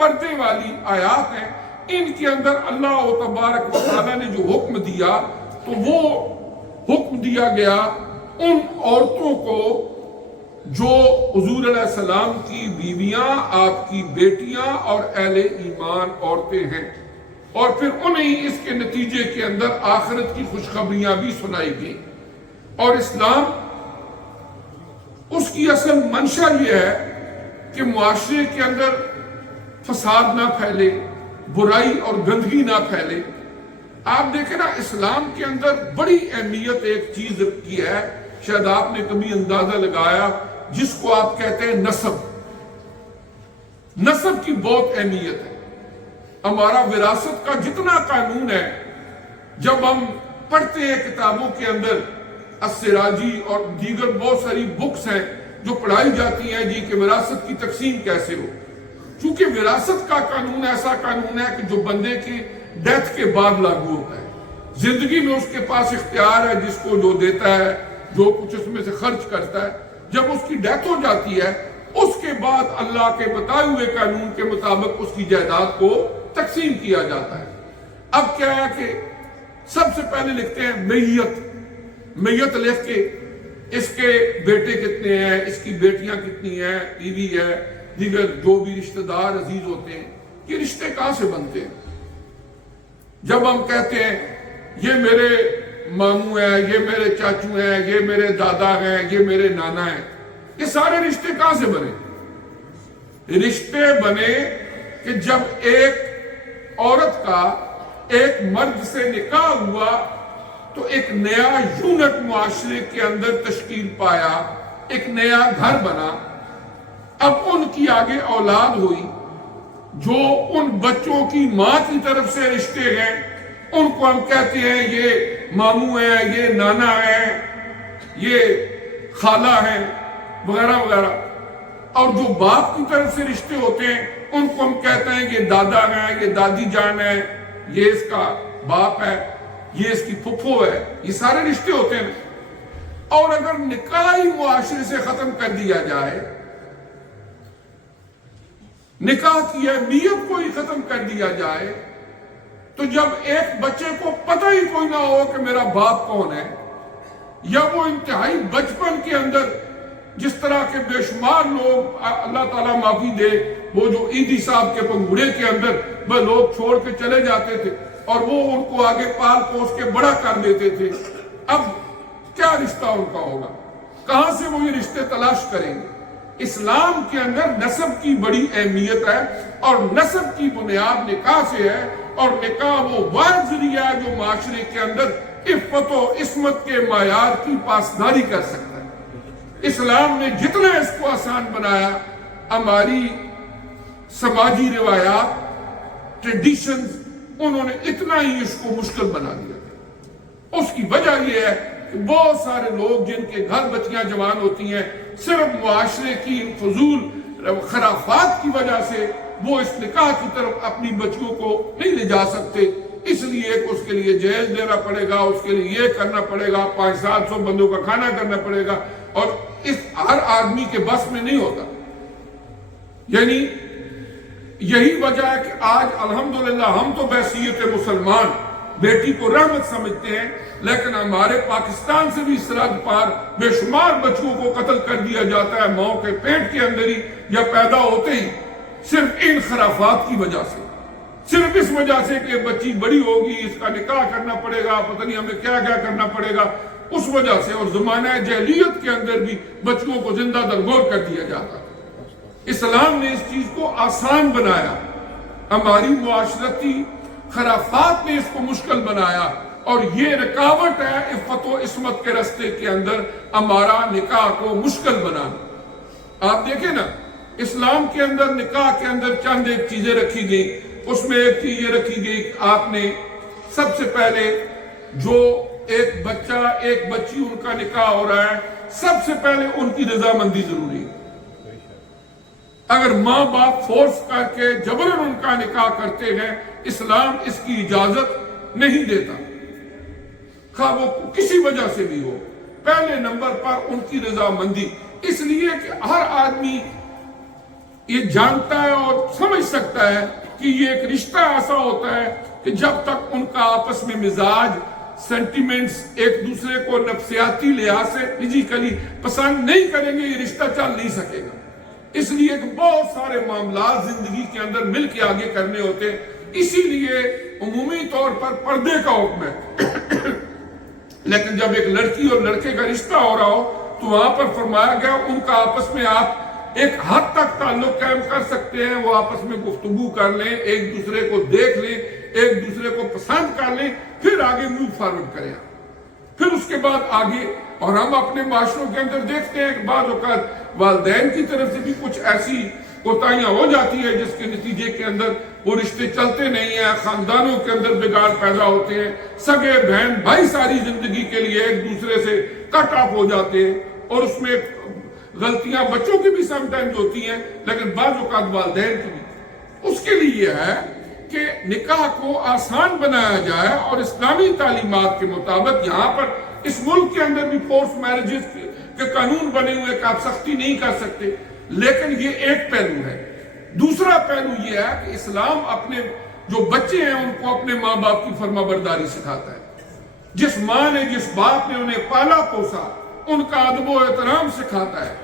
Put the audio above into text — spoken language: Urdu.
پردے والی آیات ہیں، ان کے اندر اللہ تبارک و تعالیٰ نے جو حکم دیا تو وہ حکم دیا گیا ان عورتوں کو جو حضور علیہ السلام کی بیویاں، آپ کی بیٹیاں اور اہل ایمان عورتیں ہیں، اور پھر انہیں اس کے نتیجے کے اندر آخرت کی خوشخبریاں بھی سنائی گئی۔ اور اسلام اس کی اصل منشا یہ ہے کہ معاشرے کے اندر فساد نہ پھیلے، برائی اور گندگی نہ پھیلے۔ آپ دیکھیں نا، اسلام کے اندر بڑی اہمیت ایک چیز کی ہے، شاید آپ نے کبھی اندازہ لگایا، جس کو آپ کہتے ہیں نسب۔ نسب کی بہت اہمیت ہے۔ ہمارا وراثت کا جتنا قانون ہے، جب ہم پڑھتے ہیں کتابوں کے اندر، السراجی اور دیگر بہت ساری بکس ہیں جو پڑھائی جاتی ہیں جی کہ وراثت کی تقسیم کیسے ہو، چونکہ وراثت کا قانون ایسا قانون ہے کہ جو بندے کی ڈیتھ کے بعد لاگو ہوتا ہے۔ زندگی میں اس کے پاس اختیار ہے، جس کو جو دیتا ہے، جو کچھ اس میں سے خرچ کرتا ہے۔ جب اس کی ڈیتھ ہو جاتی ہے، اس کے بعد اللہ کے بتائے ہوئے قانون کے مطابق اس کی جائیداد کو تقسیم کیا جاتا ہے۔ اب کیا ہے کہ سب سے پہلے لکھتے ہیں میت لکھ کے اس کے بیٹے کتنے ہیں، اس کی بیٹیاں کتنی ہیں، بیوی ہے، دیگر جو بھی رشتہ دار عزیز ہوتے ہیں۔ یہ رشتے کہاں سے بنتے ہیں؟ جب ہم کہتے ہیں یہ میرے ماموں ہیں، یہ میرے چاچو ہیں، یہ میرے دادا ہیں، یہ میرے نانا ہیں، یہ سارے رشتے کہاں سے بنے؟ رشتے بنے کہ جب ایک عورت کا ایک مرد سے نکاح ہوا تو ایک نیا یونٹ معاشرے کے اندر تشکیل پایا، ایک نیا گھر بنا۔ اب ان کی آگے اولاد ہوئی، جو ان بچوں کی ماں کی طرف سے رشتے ہیں، ان کو ہم کہتے ہیں یہ ماموں ہیں، یہ نانا ہیں، یہ خالہ ہیں، وغیرہ وغیرہ۔ اور جو باپ کی طرف سے رشتے ہوتے ہیں، ان کو ہم کہتے ہیں یہ دادا ہیں، یہ دادی جان ہے، یہ اس کا باپ ہے، یہ اس کی پھپھو ہے۔ یہ سارے رشتے ہوتے ہیں۔ اور اگر نکاحی معاشرے سے ختم کر دیا جائے، نکاح کی اہمیت کو ہی ختم کر دیا جائے، تو جب ایک بچے کو پتہ ہی کوئی نہ ہو کہ میرا باپ کون ہے، یا وہ انتہائی بچپن کے اندر جس طرح کے بے شمار لوگ، اللہ تعالیٰ معافی دے، وہ جو عیدی صاحب کے پنگوڑے کے اندر وہ لوگ چھوڑ کے چلے جاتے تھے اور وہ ان کو آگے پال پوس کے بڑا کر دیتے تھے، اب کیا رشتہ ان کا ہوگا؟ کہاں سے وہ یہ رشتے تلاش کریں گے؟ اسلام کے اندر نسب کی بڑی اہمیت ہے، اور نسب کی بنیاد نکاح سے ہے، اور نکاح وہ واحد ذریعہ ہے جو معاشرے کے اندر عفت و عصمت کے معیار کی پاسداری کر سکتا ہے۔ اسلام نے جتنا اس کو آسان بنایا، ہماری سماجی روایات، ٹریڈیشنز، انہوں نے اتنا ہی اس کو مشکل بنا دیا۔ اس کی وجہ یہ ہے کہ بہت سارے لوگ جن کے گھر بچیاں جوان ہوتی ہیں، صرف معاشرے کی فضول خرافات کی وجہ سے وہ اس نکاح کی طرف اپنی بچیوں کو نہیں لے جا سکتے، اس لیے کہ اس کے لیے جہیز دینا پڑے گا، اس کے لیے یہ کرنا پڑے گا، 500-700 بندوں کا کھانا کرنا پڑے گا، اور اس ہر آدمی کے بس میں نہیں ہوتا۔ یعنی یہی وجہ ہے کہ آج الحمدللہ ہم تو بحیثیت مسلمان بیٹی کو رحمت سمجھتے ہیں، لیکن ہمارے پاکستان سے بھی سرحد پار بے شمار بچوں کو قتل کر دیا جاتا ہے ماں کے پیٹ کے اندر ہی یا پیدا ہوتے ہی، صرف ان خرافات کی وجہ سے، صرف اس وجہ سے کہ بچی بڑی ہوگی، اس کا نکاح کرنا پڑے گا، پتہ نہیں ہمیں کیا کیا کرنا پڑے گا، اس وجہ سے۔ اور زمانہ جاہلیت کے اندر بھی بچوں کو زندہ درگور کر دیا جاتا ہے۔ اسلام نے اس چیز کو آسان بنایا، ہماری معاشرتی خرافات نے اس کو مشکل بنایا، اور یہ رکاوٹ ہے عفت و عصمت کے راستے کے اندر ہمارا نکاح کو مشکل بنانا۔ آپ دیکھیں نا، اسلام کے اندر نکاح کے اندر چند ایک چیزیں رکھی گئی، اس میں ایک چیز یہ رکھی گئی کہ آپ نے سب سے پہلے جو ایک بچہ ایک بچی ان کا نکاح ہو رہا ہے، سب سے پہلے ان کی رضامندی ضروری ہے۔ اگر ماں باپ فورس کر کے جبرن ان کا نکاح کرتے ہیں، اسلام اس کی اجازت نہیں دیتا، خواہ وہ کسی وجہ سے بھی ہو۔ پہلے نمبر پر ان کی رضامندی، اس لیے کہ ہر آدمی یہ جانتا ہے اور سمجھ سکتا ہے کہ یہ ایک رشتہ ایسا ہوتا ہے کہ جب تک ان کا آپس میں مزاج سینٹیمنٹس ایک دوسرے کو نفسیاتی لحاظ سے فزیکلی پسند نہیں کریں گے، یہ رشتہ چل نہیں سکے گا۔ اس لیے کہ بہت سارے معاملات زندگی کے اندر مل کے آگے کرنے ہوتے ہیں، اسی لیے عمومی طور پر پردے کا حکم ہے۔ لیکن جب ایک لڑکی اور لڑکے کا رشتہ ہو رہا ہو تو وہاں پر فرمایا گیا ان کا آپس میں آپ ایک حد تک تعلق قائم کر سکتے ہیں، وہ آپس میں گفتگو کر لیں، ایک دوسرے کو دیکھ لیں، ایک دوسرے کو پسند کر لیں، پھر آگے موو فارورڈ کریں، پھر اس کے بعد آگے۔ اور ہم اپنے معاشروں کے اندر دیکھتے ہیں کہ بعض اوقات والدین کی طرف سے بھی کچھ ایسی کوتاہیاں ہو جاتی ہے جس کے نتیجے کے اندر وہ رشتے چلتے نہیں ہیں، خاندانوں کے اندر بگاڑ پیدا ہوتے ہیں، سگے بہن بھائی ساری زندگی کے لیے ایک دوسرے سے کٹ آف ہو جاتے ہیں، اور اس میں غلطیاں بچوں کی بھی سم ٹائمز ہوتی ہیں لیکن بعض اوقات والدین کی بھی۔ اس کے لیے یہ ہے کہ نکاح کو آسان بنایا جائے اور اسلامی تعلیمات کے مطابق یہاں پر اس ملک کے اندر بھی فورس میرجز کے قانون بنے ہوئے کہ آپ سختی نہیں کر سکتے، لیکن یہ ایک پہلو ہے۔ دوسرا پہلو یہ ہے کہ اسلام اپنے جو بچے ہیں ان کو اپنے ماں باپ کی فرما برداری سکھاتا ہے۔ جس ماں نے جس باپ نے انہیں پالا پوسا ان کا ادب و احترام سکھاتا ہے۔